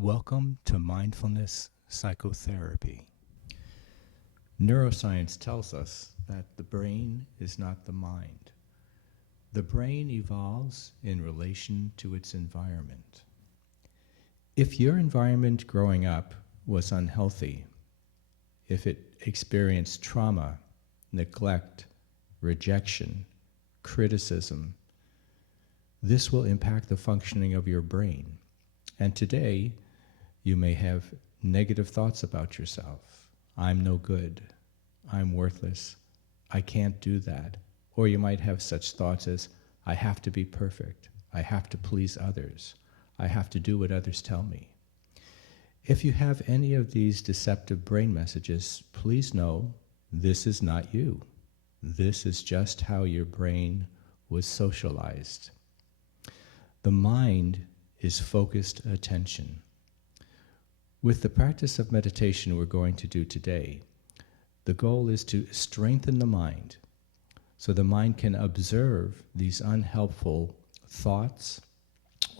Welcome to mindfulness psychotherapy. Neuroscience tells us that the brain is not the mind. The brain evolves in relation to its environment. If your environment growing up was unhealthy, if it experienced trauma, neglect, rejection, criticism, this will impact the functioning of your brain. And today, you may have negative thoughts about yourself. I'm no good. I'm worthless. I can't do that. Or you might have such thoughts as, I have to be perfect. I have to please others. I have to do what others tell me. If you have any of these deceptive brain messages, please know this is not you. This is just how your brain was socialized. The mind is focused attention. With the practice of meditation we're going to do today, the goal is to strengthen the mind so the mind can observe these unhelpful thoughts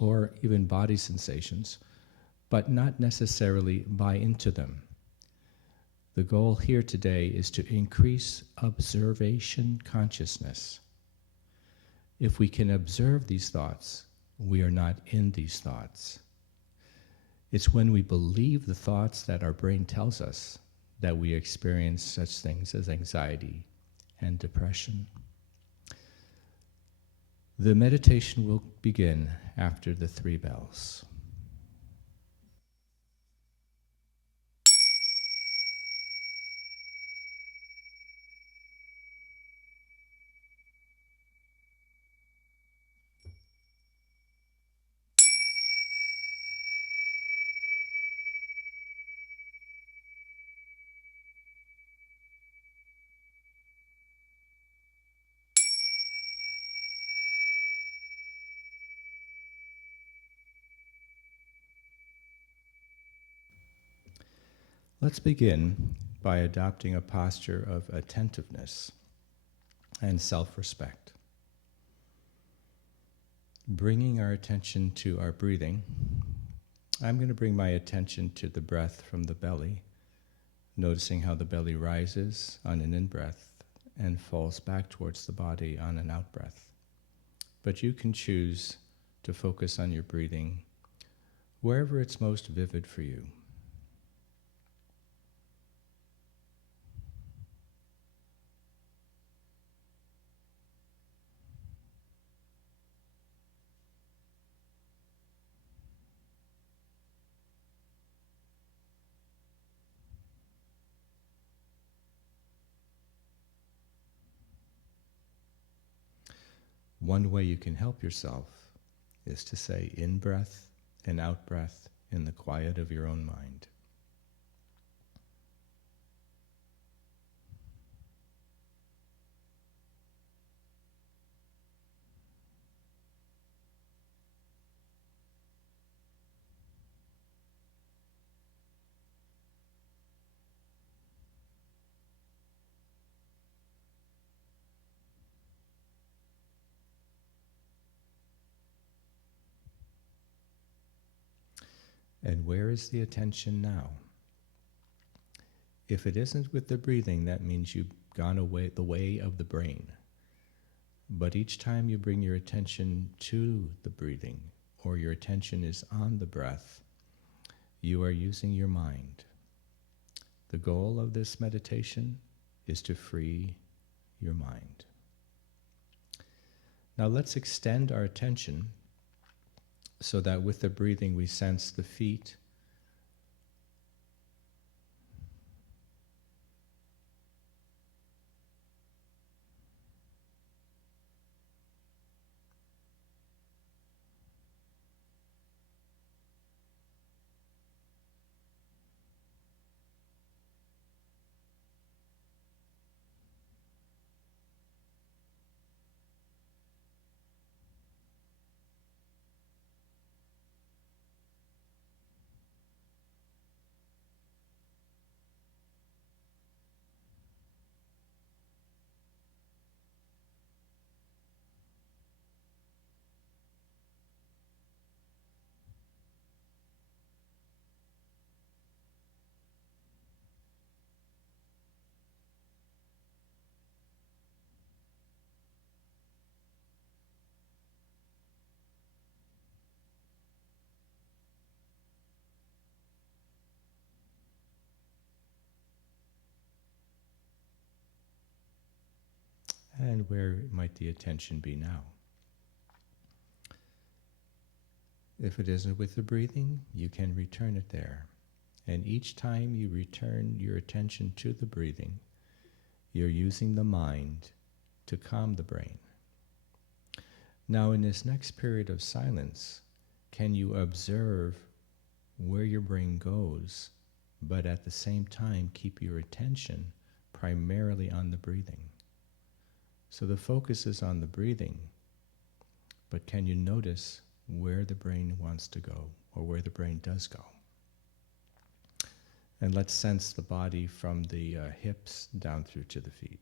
or even body sensations, but not necessarily buy into them. The goal here today is to increase observation consciousness. If we can observe these thoughts, we are not in these thoughts. It's when we believe the thoughts that our brain tells us that we experience such things as anxiety and depression. The meditation will begin after the 3 bells. Let's begin by adopting a posture of attentiveness and self-respect. Bringing our attention to our breathing, I'm going to bring my attention to the breath from the belly, noticing how the belly rises on an in-breath and falls back towards the body on an out-breath. But you can choose to focus on your breathing wherever it's most vivid for you. One way you can help yourself is to say in-breath and out-breath in the quiet of your own mind. And where is the attention now? If it isn't with the breathing, that means you've gone away the way of the brain. But each time you bring your attention to the breathing, or your attention is on the breath, you are using your mind. The goal of this meditation is to free your mind. Now let's extend our attention so that with the breathing we sense the feet And where might the attention be now? If it isn't with the breathing, you can return it there. And each time you return your attention to the breathing, you're using the mind to calm the brain. Now, in this next period of silence, can you observe where your brain goes, but at the same time keep your attention primarily on the breathing? So the focus is on the breathing, but can you notice where the brain wants to go, or where the brain does go? And let's sense the body from the hips down through to the feet.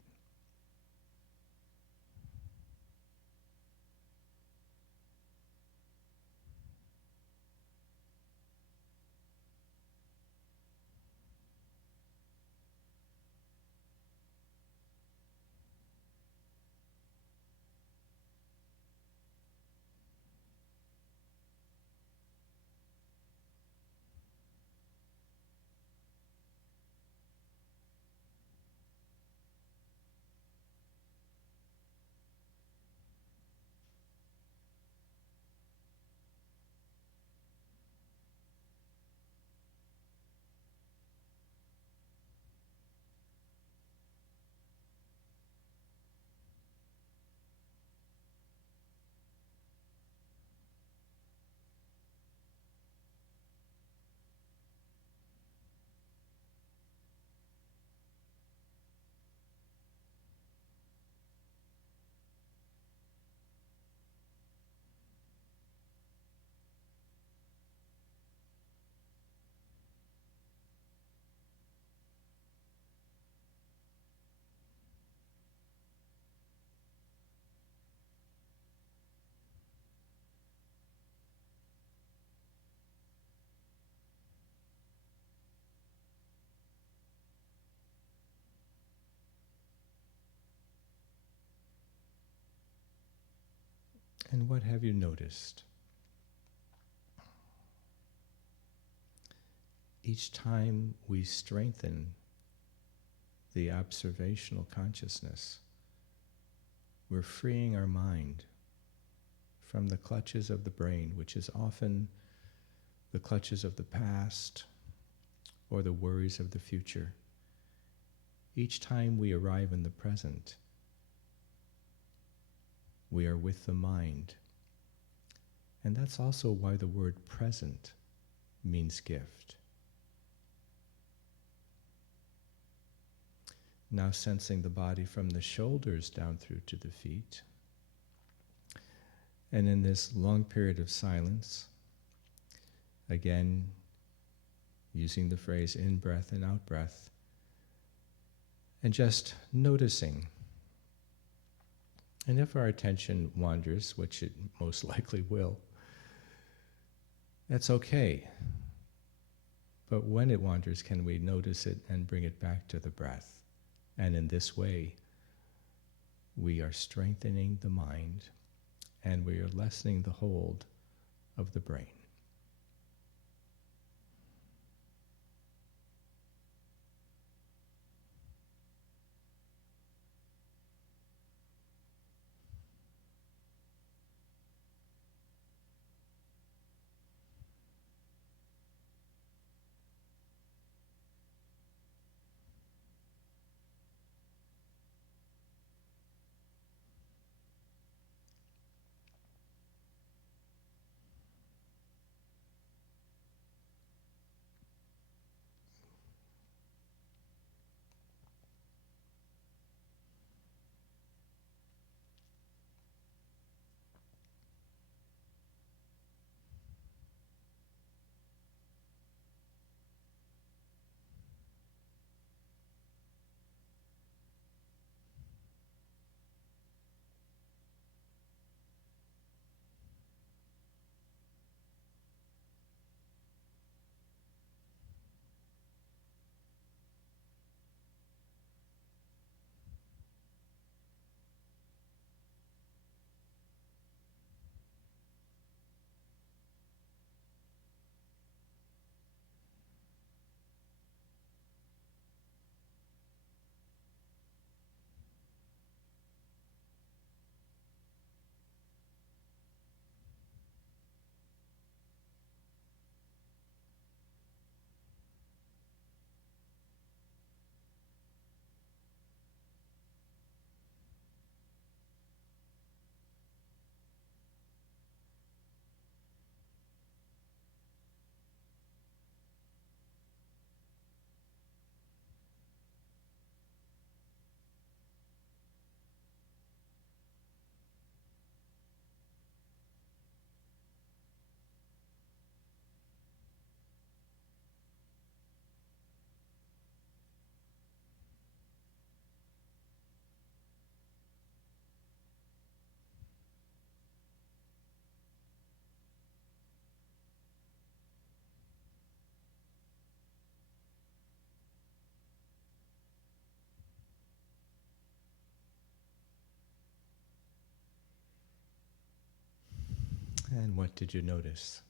And what have you noticed? Each time we strengthen the observational consciousness, we're freeing our mind from the clutches of the brain, which is often the clutches of the past or the worries of the future. Each time we arrive in the present, we are with the mind. And that's also why the word present means gift. Now sensing the body from the shoulders down through to the feet. And in this long period of silence, again, using the phrase in-breath and out-breath, and just noticing. And if our attention wanders, which it most likely will, that's okay. But when it wanders, can we notice it and bring it back to the breath? And in this way, we are strengthening the mind and we are lessening the hold of the brain. And what did you notice?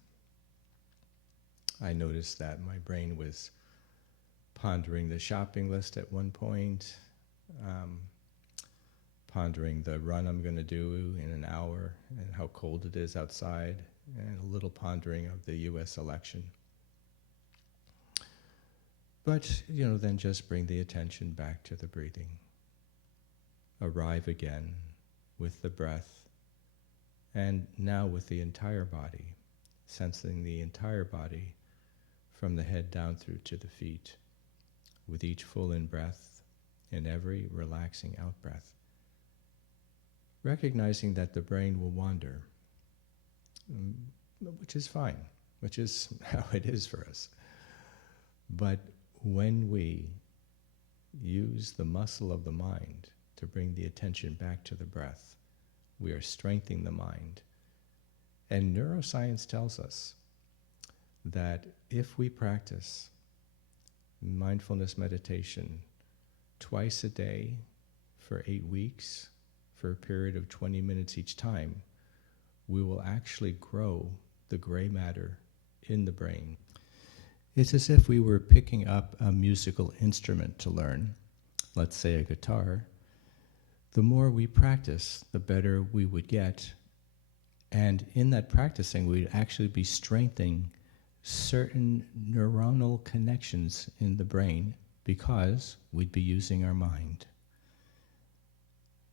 I noticed that my brain was pondering the shopping list at one point, pondering the run I'm going to do in an hour and how cold it is outside, and a little pondering of the US election. But, then just bring the attention back to the breathing. Arrive again with the breath, and now with the entire body, sensing the entire body from the head down through to the feet, with each full in-breath and every relaxing out-breath. Recognizing that the brain will wander, which is fine, which is how it is for us. But when we use the muscle of the mind to bring the attention back to the breath, we are strengthening the mind. And neuroscience tells us that if we practice mindfulness meditation twice a day for 8 weeks, for a period of 20 minutes each time, we will actually grow the gray matter in the brain. It's as if we were picking up a musical instrument to learn, let's say a guitar. The more we practice, the better we would get. And in that practicing, we'd actually be strengthening certain neuronal connections in the brain because we'd be using our mind.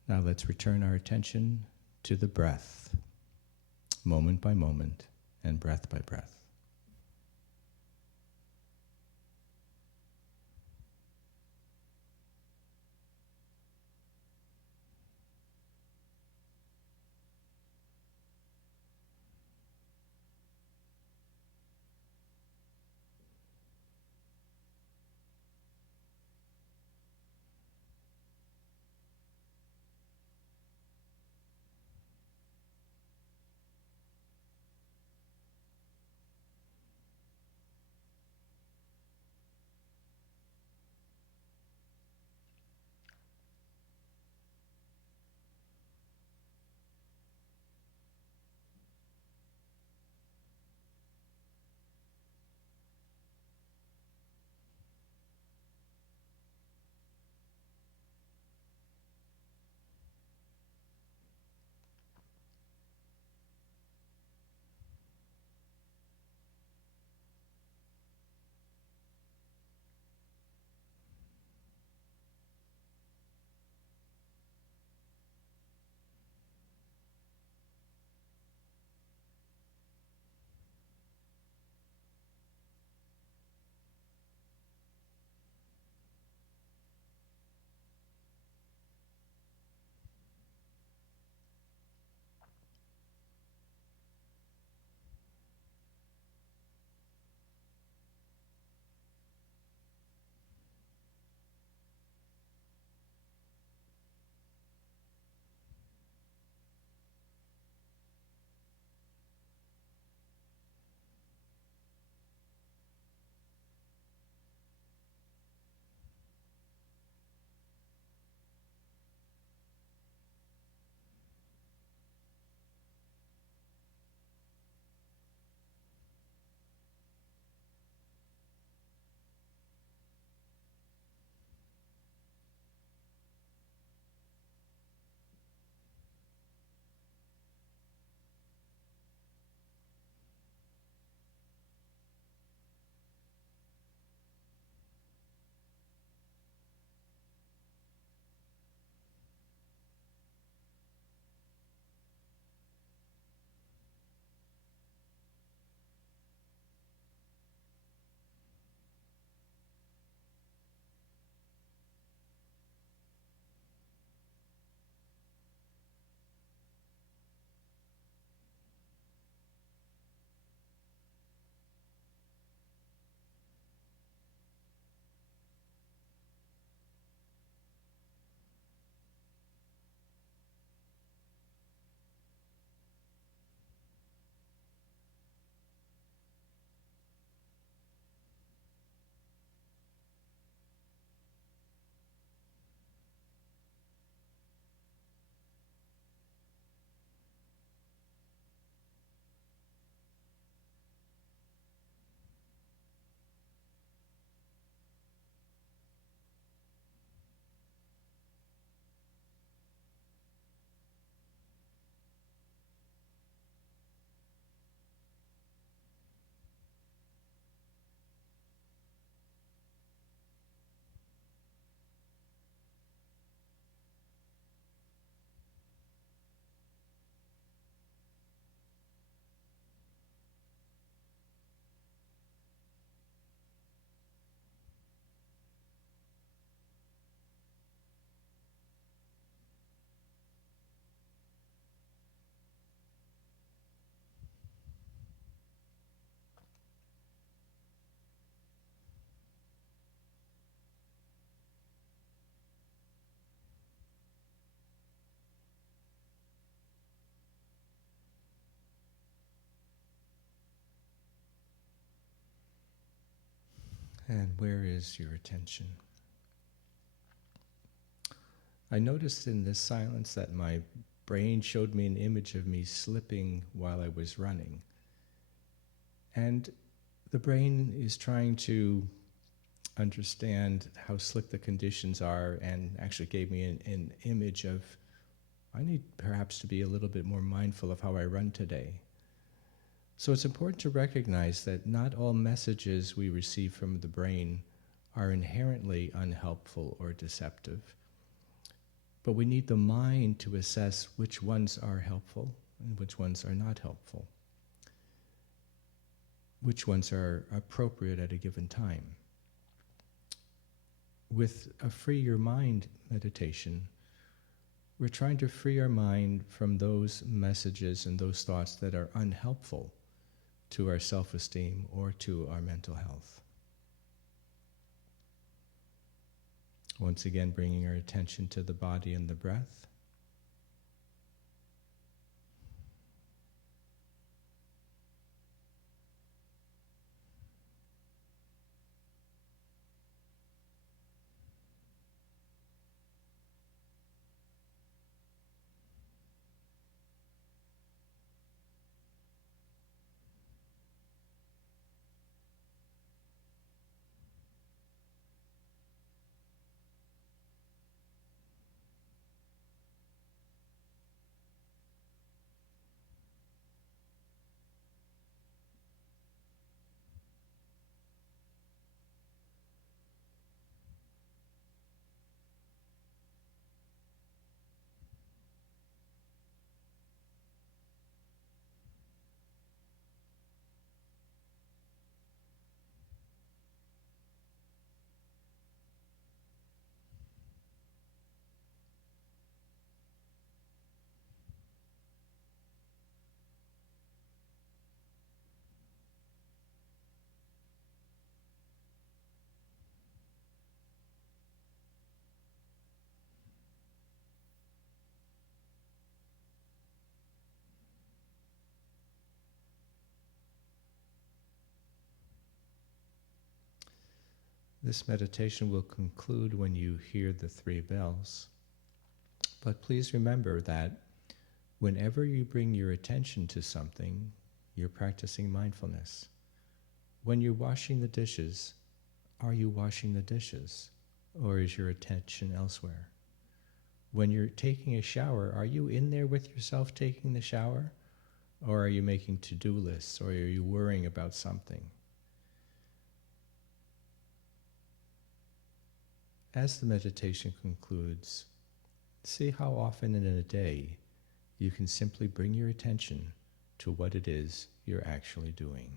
Now let's return our attention to the breath, moment by moment and breath by breath. And where is your attention? I noticed in this silence that my brain showed me an image of me slipping while I was running. And the brain is trying to understand how slick the conditions are, and actually gave me an image of, I need perhaps to be a little bit more mindful of how I run today. So it's important to recognize that not all messages we receive from the brain are inherently unhelpful or deceptive. But we need the mind to assess which ones are helpful and which ones are not helpful, which ones are appropriate at a given time. With a Free Your Mind meditation, we're trying to free our mind from those messages and those thoughts that are unhelpful to our self-esteem or to our mental health. Once again, bringing our attention to the body and the breath. This meditation will conclude when you hear the 3 bells. But please remember that whenever you bring your attention to something, you're practicing mindfulness. When you're washing the dishes, are you washing the dishes? Or is your attention elsewhere? When you're taking a shower, are you in there with yourself taking the shower? Or are you making to-do lists? Or are you worrying about something? As the meditation concludes, see how often in a day you can simply bring your attention to what it is you're actually doing.